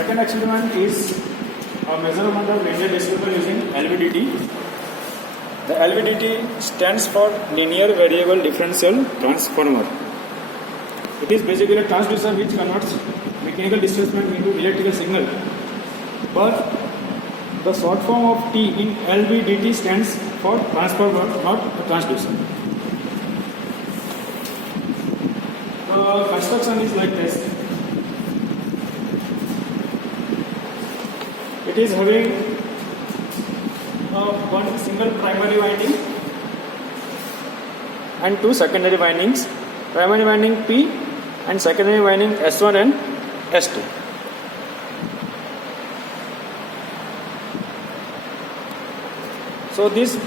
second experiment is a measurement of linear distribution using LVDT. The LVDT stands for Linear Variable Differential Transformer. It is basically a transducer which converts mechanical displacement into electrical signal. But the short form of T in LVDT stands for transformer, not a transducer. The construction is like this. It is having one single primary winding and two secondary windings. Primary winding P and secondary winding S1 and S2. So these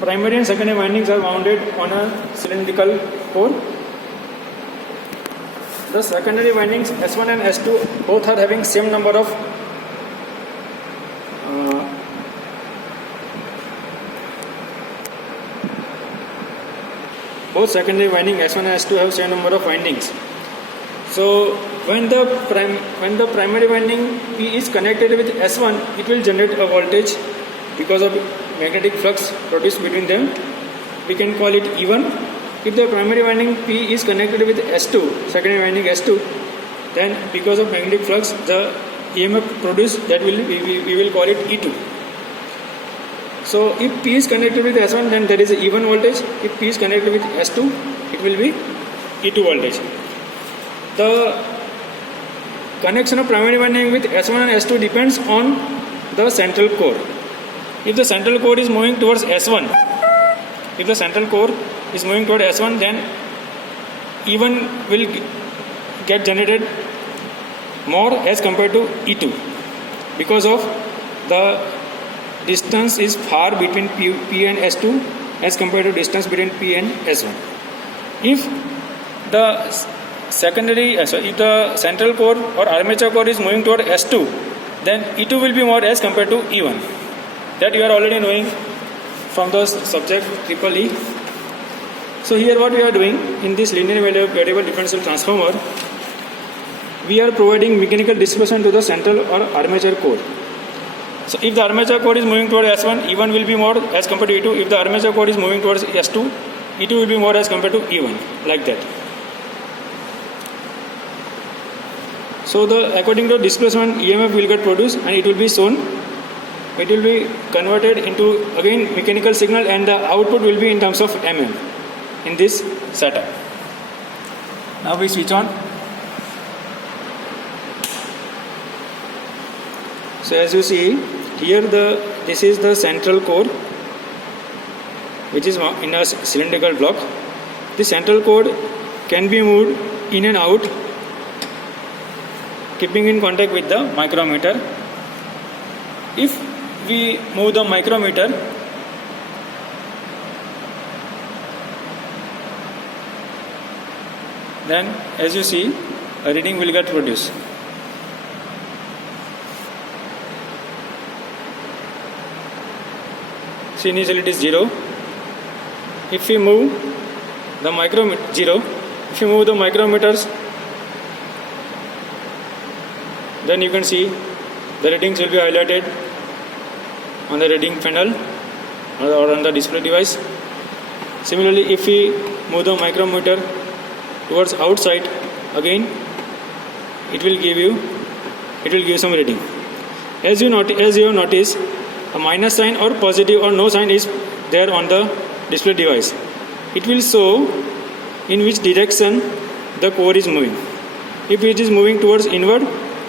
primary and secondary windings are mounted on a cylindrical core. The secondary windings S1 and S2 both are having same number of both secondary winding S1 and S2 have same number of windings. So when the primary winding P is connected with S1, it will generate a voltage because of magnetic flux produced between them. We can call it E1. If the primary winding P is connected with S2, secondary winding S2, then because of magnetic flux, the EMF produced, that we will call it E2. So if P is connected with S1, then there is a E1 voltage. If P is connected with S2, it will be E2 voltage. The connection of primary winding with S1 and S2 depends on the central core. If the central core is moving towards S1, then E1 will get generated more as compared to E2 because of the distance is far between P and S2 as compared to distance between P and S1. If the central core or armature core is moving toward S2, then E2 will be more as compared to E1. That you are already knowing from the subject Triple E. So here what we are doing in this linear variable differential transformer, we are providing mechanical displacement to the central or armature core. So if the armature core is moving toward S1, E1 will be more as compared to E2. If the armature core is moving towards S2, E2 will be more as compared to E1, like that. So according to displacement, EMF will get produced and it will be shown. It will be converted into again mechanical signal, and the output will be in terms of mm in this setup. Now we switch on. So as you see here, this is the central core, which is in a cylindrical block. The central core can be moved in and out, keeping in contact with the micrometer. If we move the micrometer, then as you see, a reading will get produced. See, initially it is 0. If we move the micrometers, then you can see the readings will be highlighted on the reading panel or on the display device. Similarly, if we move the micrometer towards outside, again it will give some reading. As you have noticed, a minus sign or positive or no sign is there on the display device. It will show in which direction the core is moving. If it is moving towards inward,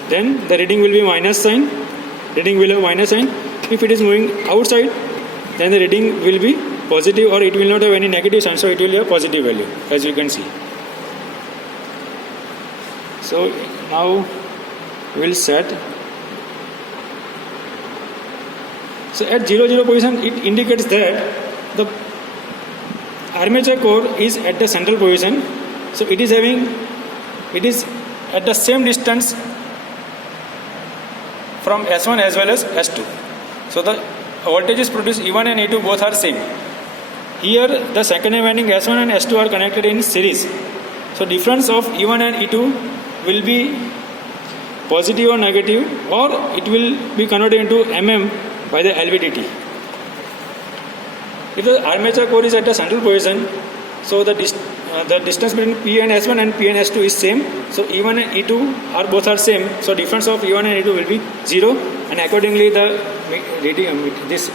then the reading will be minus sign. Reading will have minus sign. If it is moving outside, then the reading will be positive, or it will not have any negative sign, so it will have positive value, as you can see. So now we will set. So at 0, position, it indicates that the armature core is at the central position. So it is at the same distance from S1 as well as S2. So the voltages produced E1 and E2 both are same. Here the secondary winding S1 and S2 are connected in series. So difference of E1 and E2 will be positive or negative, or it will be converted into mm by the LVDT. If the armature core is at the central position, so the distance between P and S1 and P and S2 is same. So E1 and E2 are both are same. So difference of E1 and E2 will be 0, and accordingly the this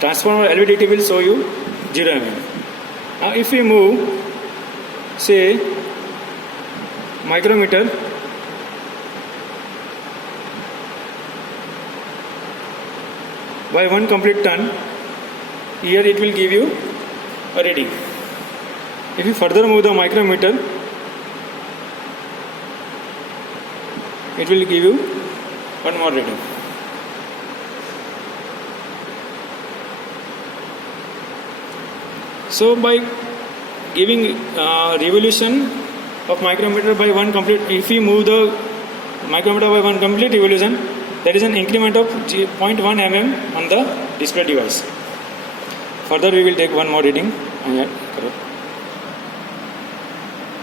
transformer LVDT will show you 0 mm. Now if we move, say, micrometer by 1 complete turn, here it will give you a reading. If you further move the micrometer, it will give you one more reading. So by giving revolution of micrometer by 1 complete, if we move the micrometer by 1 complete revolution, there is an increment of 0.1 mm on the display device. Further we will take one more reading.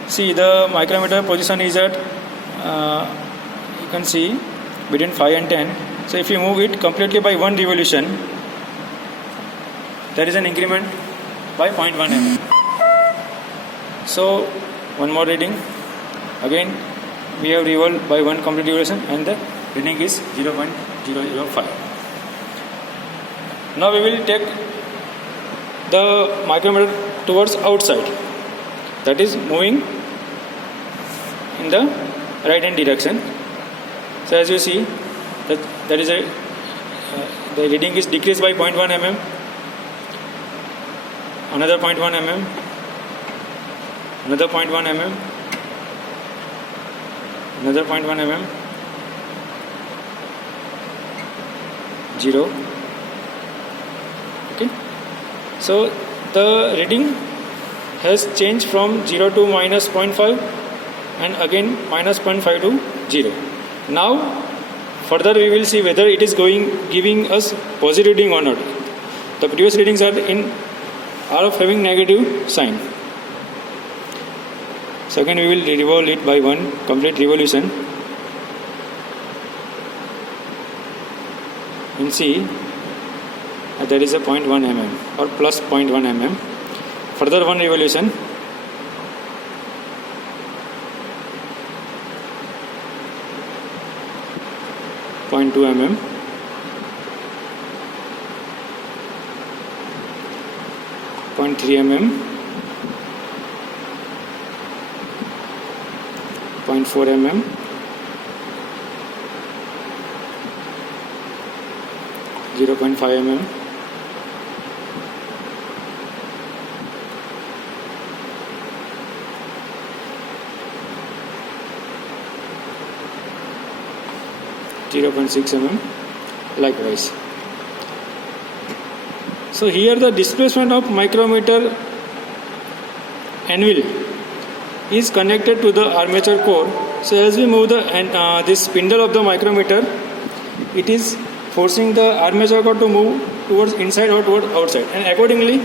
See, the micrometer position is at you can see between 5 and 10. So if you move it completely by 1 revolution, there is an increment by 0.1 mm. So one more reading. Again we have revolved by 1 complete revolution and the reading is 0.005. Now we will take the micrometer towards outside, that is moving in the right hand direction. So as you see that there is a the reading is decreased by 0.1 mm, another 0.1 mm, another 0.1 mm, another 0.1 mm, 0. Okay, so the reading has changed from 0 to minus 0.5 and again minus 0.5 to 0. Now further we will see whether it is giving us positive reading or not. The previous readings are of having negative sign. So again we will revolve it by 1 complete revolution and see that there is a 0.1 mm or plus 0.1 mm. Further 1 revolution, .2 mm, .3 mm, 0.4 mm, 0.5 mm, 0.6 mm, likewise. So here the displacement of micrometer anvil is connected to the armature core. So as we move this spindle of the micrometer, it is forcing the armature core to move towards inside or towards outside, and accordingly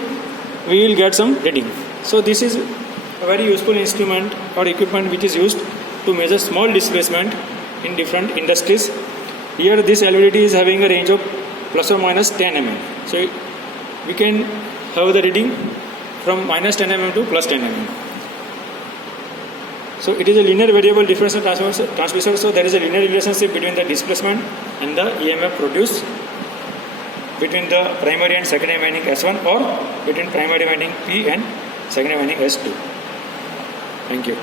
we will get some reading. So this is a very useful instrument or equipment which is used to measure small displacement in different industries. Here this LVDT is having a range of plus or minus 10 mm. So we can have the reading from minus 10 mm to plus 10 mm. So it is a linear variable differential transducer. So there is a linear relationship between the displacement and the EMF produced between the primary and secondary winding S1 or between primary winding P and secondary winding S2. Thank you.